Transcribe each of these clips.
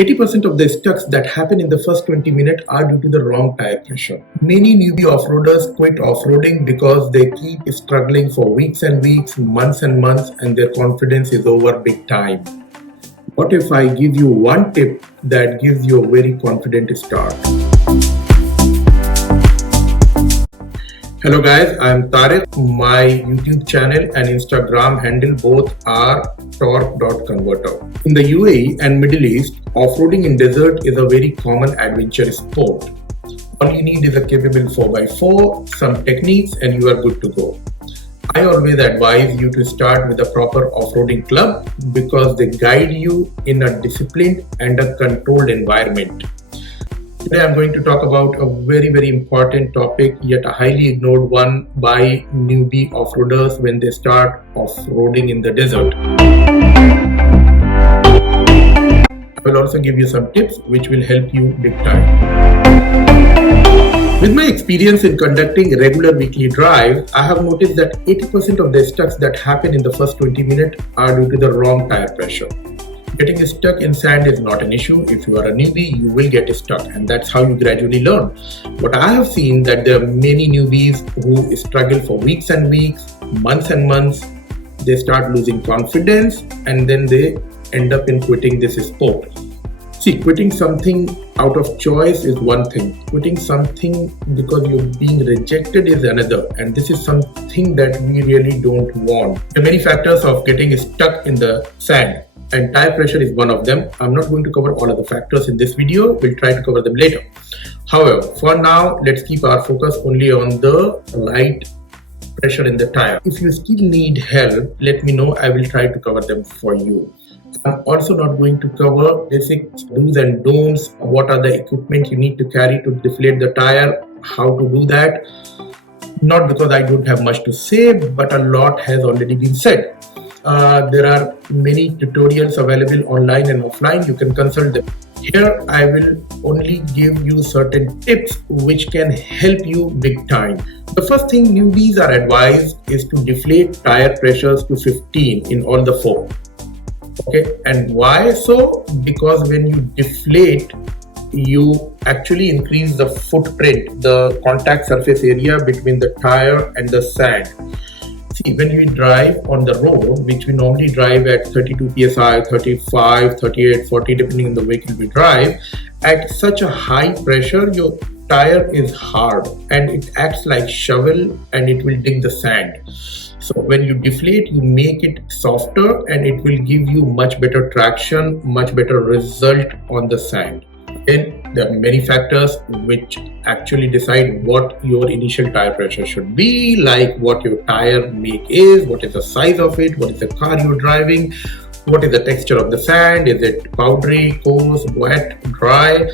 80% of the stucks that happen in the first 20 minutes are due to the wrong tire pressure. Many newbie off-roaders quit off-roading because they keep struggling for weeks and weeks, months and months, and their confidence is over big time. What if I give you one tip that gives you a very confident start? Hello guys, I am Tariq. My YouTube channel and Instagram handle both are torque.converter. In the UAE and Middle East, off-roading in desert is a very common adventure sport. All you need is a capable 4x4, some techniques, and you are good to go. I always advise you to start with a proper off-roading club because they guide you in a disciplined and a controlled environment. Today I'm going to talk about a very important topic, yet a highly ignored one by newbie off-roaders when they start off-roading in the desert. I will also give you some tips which will help you big time. With my experience in conducting regular weekly drives, I have noticed that 80% of the stucks that happen in the first 20 minutes are due to the wrong tire pressure. Getting stuck in sand is not an issue. If you are a newbie, you will get stuck, and that's how you gradually learn. But I have seen that there are many newbies who struggle for weeks and weeks, months and months. They start losing confidence and then they end up in quitting this sport. See, quitting something out of choice is one thing. Quitting something because you're being rejected is another. And this is something that we really don't want. There are many factors of getting stuck in the sand, and tire pressure is one of them. I'm not going to cover all of the factors in this video. We'll try to cover them later. However, for now, let's keep our focus only on the right pressure in the tire. If you still need help, let me know. I will try to cover them for you. I'm also not going to cover basic do's and don'ts. What are the equipment you need to carry to deflate the tire, how to do that. Not because I don't have much to say, but a lot has already been said. There are many tutorials available online and offline. You can consult them. Here I will only give you certain tips which can help you big time. The first thing newbies are advised is to deflate tire pressures to 15 in all the four. Okay, and why so? Because when you deflate, you actually increase the footprint, the contact surface area between the tire and the sand. See, when we drive on the road, which we normally drive at 32 psi, 35, 38, 40, depending on the vehicle we drive, at such a high pressure, your tire is hard and it acts like shovel and it will dig the sand. So when you deflate, you make it softer and it will give you much better traction, much better result on the sand. Then there are many factors which actually decide what your initial tire pressure should be, like what your tire make is, what is the size of it, what is the car you're driving, what is the texture of the sand, is it powdery, coarse, wet, dry,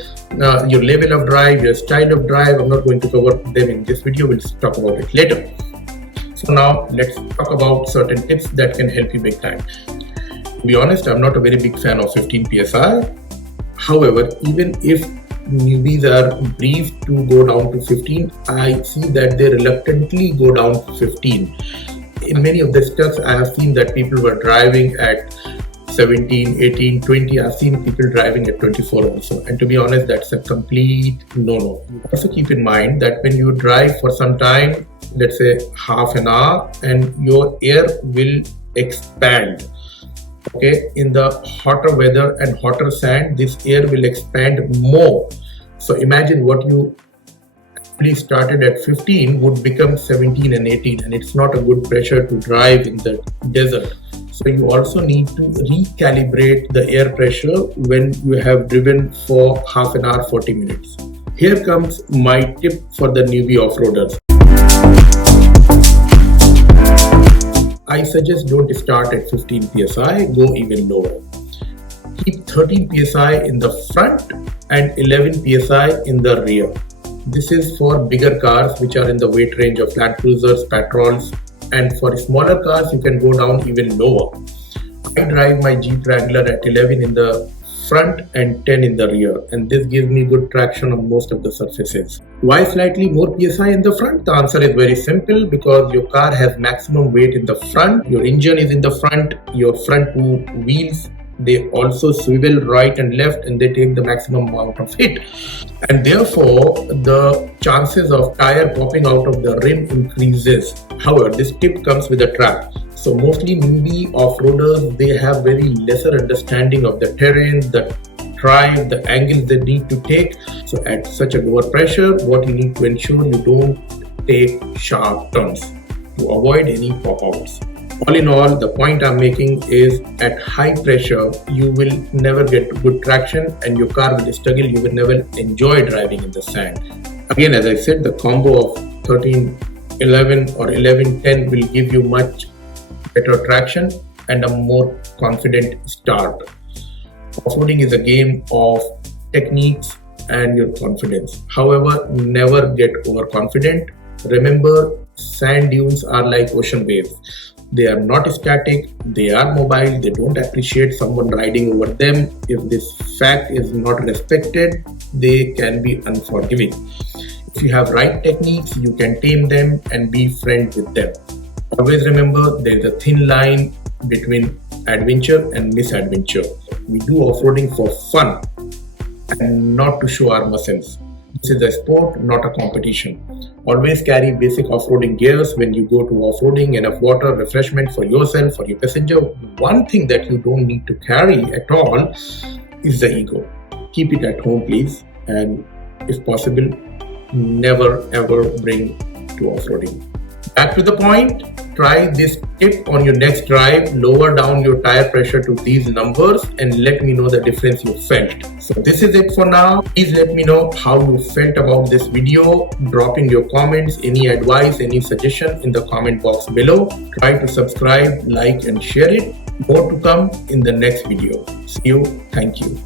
your level of drive, your style of drive. I'm not going to cover them in this video, we'll talk about it later. So now let's talk about certain tips that can help you big time. To be honest, I'm not a very big fan of 15 psi. However, even if newbies are briefed to go down to 15, I see that they reluctantly go down to 15. In many of the stucks, I have seen that people were driving at 17, 18, 20. I've seen people driving at 24 also. And to be honest, that's a complete no-no. Also keep in mind that when you drive for some time, let's say half an hour, and your air will expand. Okay, in the hotter weather and hotter sand, this air will expand more. So imagine what you actually started at 15 would become 17 and 18, and it's not a good pressure to drive in the desert. So you also need to recalibrate the air pressure when you have driven for half an hour, 40 minutes. Here comes my tip for the newbie off-roaders. I suggest don't start at 15 psi, go even lower. Keep 13 psi in the front and 11 psi in the rear. This is for bigger cars which are in the weight range of Land Cruisers, Patrols, and for smaller cars you can go down even lower. I drive my Jeep Wrangler at 11 in the front and 10 in the rear, and this gives me good traction on most of the surfaces. Why slightly more PSI in the front? The answer is very simple, because your car has maximum weight in the front, your engine is in the front, your front two wheels they also swivel right and left, and they take the maximum amount of hit, and therefore the chances of tire popping out of the rim increases. However, this tip comes with a trap. So mostly newbie off-roaders, they have very lesser understanding of the terrain, the drive, the angles they need to take. So at such a lower pressure, what you need to ensure, you don't take sharp turns to avoid any pop-outs. All in all, the point I'm making is at high pressure, you will never get good traction and your car will struggle. You will never enjoy driving in the sand. Again, as I said, the combo of 13-11 or 11-10 will give you much better traction and a more confident start. Offroading is a game of techniques and your confidence. However, never get overconfident. Remember, sand dunes are like ocean waves. They are not static, they are mobile, they don't appreciate someone riding over them. If this fact is not respected, they can be unforgiving. If you have right techniques, you can tame them and be friends with them. Always remember, there is a thin line between adventure and misadventure. We do offroading for fun and not to show our muscles. This is a sport, not a competition. Always carry basic off-roading gears when you go to off-roading, enough water, refreshment for yourself, for your passenger. One thing that you don't need to carry at all is the ego. Keep it at home, please, and if possible, never ever bring to off-roading. Back to the point, try this tip on your next drive, lower down your tire pressure to these numbers and let me know the difference you felt. So this is it for now. Please let me know how you felt about this video. Drop in your comments, any advice, any suggestion in the comment box below. Try to subscribe, like and share it. More to come in the next video. See you. Thank you.